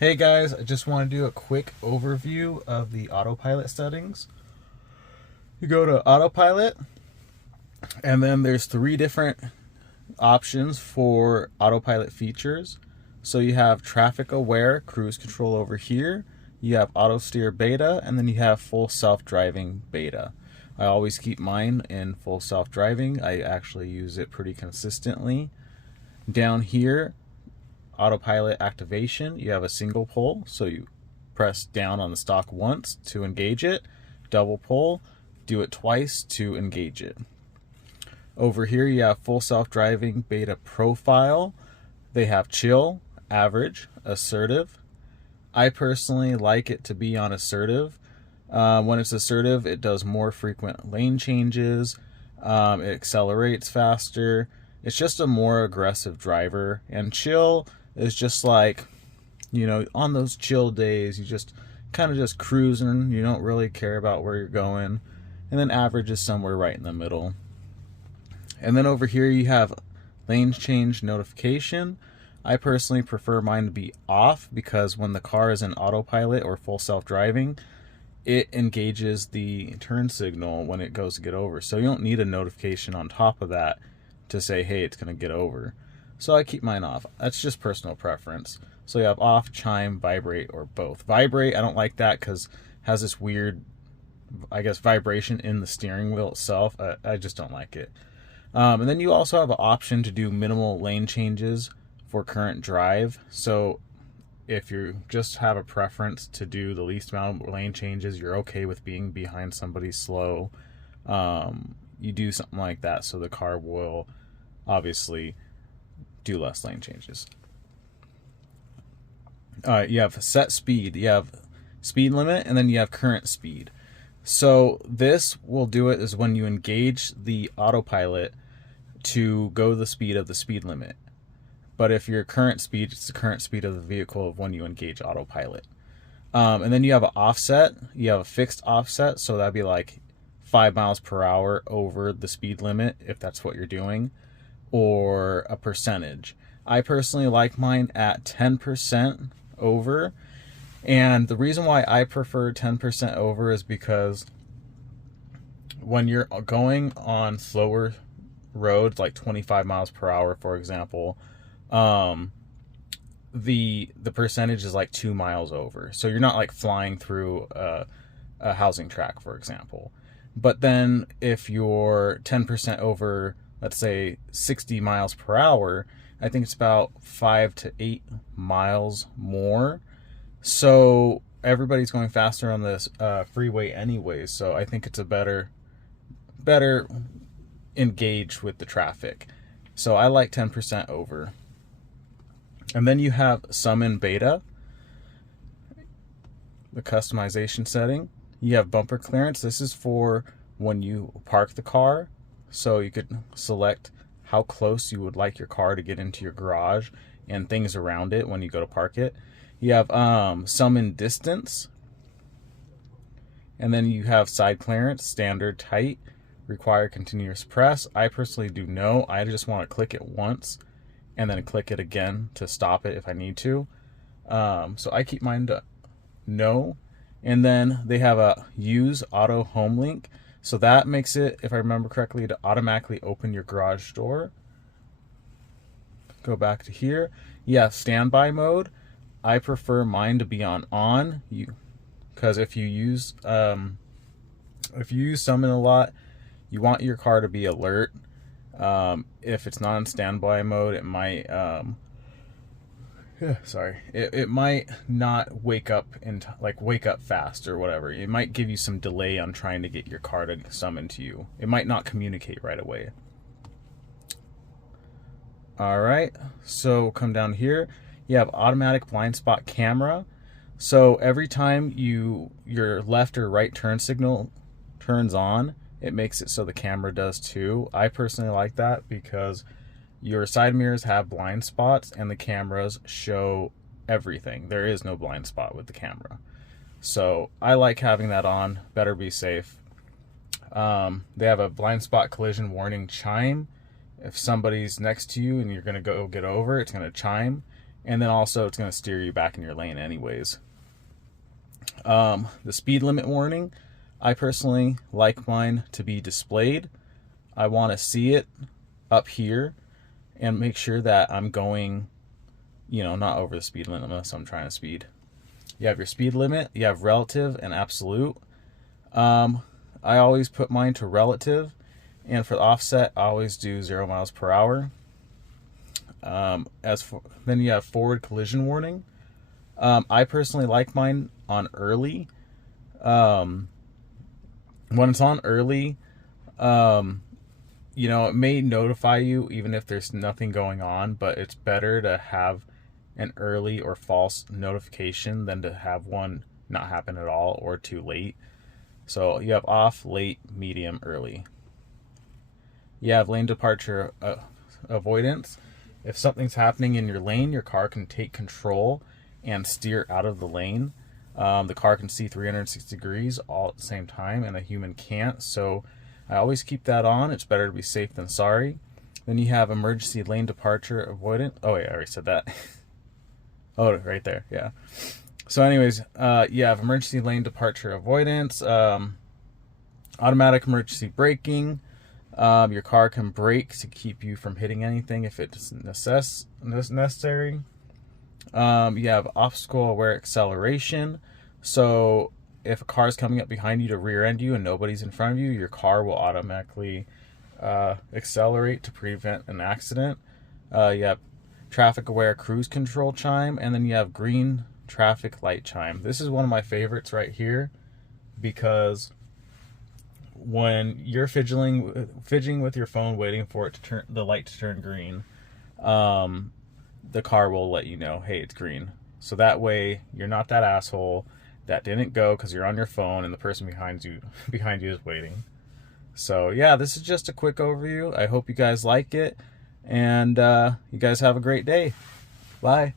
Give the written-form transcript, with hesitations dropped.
Hey guys, I just want to do a quick overview of the autopilot settings. You go to autopilot, and then there's three different options for autopilot features. So you have traffic aware cruise control over here, you have auto steer beta, and then you have full self-driving beta. I always keep mine in full self-driving. I actually use it pretty consistently. Down here, autopilot activation, you have a single pull, so you press down on the stalk once to engage it, double pull, do it twice to engage it. Over here you have full self-driving beta profile. They have chill, average, assertive. I personally like it to be on assertive. When it's assertive, it does more frequent lane changes, it accelerates faster. It's just a more aggressive driver. And chill is just like, on those chill days, you just kind of just cruising. You don't really care about where you're going. And then average is somewhere right in the middle. And then over here you have lane change notification. I personally prefer mine to be off because when the car is in autopilot or full self-driving, it engages the turn signal when it goes to get over. So you don't need a notification on top of that to say, hey, it's going to get over. So I keep mine off. That's just personal preference. So you have off, chime, vibrate, or both. Vibrate, I don't like that because it has this weird, vibration in the steering wheel itself. I just don't like it. And then you also have an option to do minimal lane changes for current drive. So if you just have a preference to do the least amount of lane changes, you're okay with being behind somebody slow, you do something like that so the car will obviously do less lane changes. You have set speed, you have speed limit, and then you have current speed. So this will do it is when you engage the autopilot to go the speed of the speed limit. But if your current speed, it's the current speed of the vehicle of when you engage autopilot. And then you have an offset. You have a fixed offset, so that'd be like 5 miles per hour over the speed limit if that's what you're doing, or a percentage. I personally like mine at 10% over. And the reason why I prefer 10% over is because when you're going on slower roads, like 25 miles per hour, for example, the percentage is like 2 miles over. So you're not like flying through a housing track, for example. But then if you're 10% over, let's say 60 miles per hour, I think it's about 5 to 8 miles more. So everybody's going faster on this freeway anyways, so I think it's a better engage with the traffic. So I like 10% over. And then you have summon beta, the customization setting. You have bumper clearance. This is for when you park the car. So you could select how close you would like your car to get into your garage and things around it when you go to park it. You have summon distance. And then you have side clearance, standard, tight, require continuous press. I personally do no. I just want to click it once and then click it again to stop it if I need to. So I keep mine to no. And then they have a use auto home link. So that makes it, if I remember correctly, to automatically open your garage door. Go back to here. You have standby mode. I prefer mine to be on. Because if you use summon a lot, you want your car to be alert. If it's not in standby mode, it might it might not wake up wake up fast or whatever. It might give you some delay on trying to get your car to summon to you. It might not communicate right away. All right, so come down here. You have automatic blind spot camera. So every time your left or right turn signal turns on, it makes it so the camera does too. I personally like that because your side mirrors have blind spots and the cameras show everything. There is no blind spot with the camera. So I like having that on. Better be safe. They have a blind spot collision warning chime. If somebody's next to you and you're going to go get over, it's going to chime. and then also it's going to steer you back in your lane anyways. The speed limit warning, I personally like mine to be displayed. I want to see it up here and make sure that I'm going, you know, not over the speed limit unless I'm trying to speed. You have your speed limit, you have relative and absolute. I always put mine to relative, and for the offset, I always do 0 miles per hour. Then you have forward collision warning. I personally like mine on early. When it's on early, you know, it may notify you even if there's nothing going on, but it's better to have an early or false notification than to have one not happen at all or too late. So you have off, late, medium, early. You have lane departure avoidance. If something's happening in your lane, your car can take control and steer out of the lane. The car can see 360 degrees all at the same time, and a human can't. So I always keep that on. It's better to be safe than sorry. Then you have emergency lane departure avoidance. Oh wait, I already said that. Oh, right there, yeah. So anyways, you have emergency lane departure avoidance, automatic emergency braking. Your car can brake to keep you from hitting anything if it's necessary. You have obstacle aware acceleration. So if a car is coming up behind you to rear end you and nobody's in front of you, your car will automatically accelerate to prevent an accident. You have traffic aware cruise control chime, and then you have green traffic light chime. This is one of my favorites right here, because when you're fidgeting with your phone waiting for it to turn the light to turn green, the car will let you know, hey, it's green. So that way you're not that asshole that didn't go because you're on your phone and the person behind you is waiting. So yeah, this is just a quick overview. I hope you guys like it, and you guys have a great day. Bye.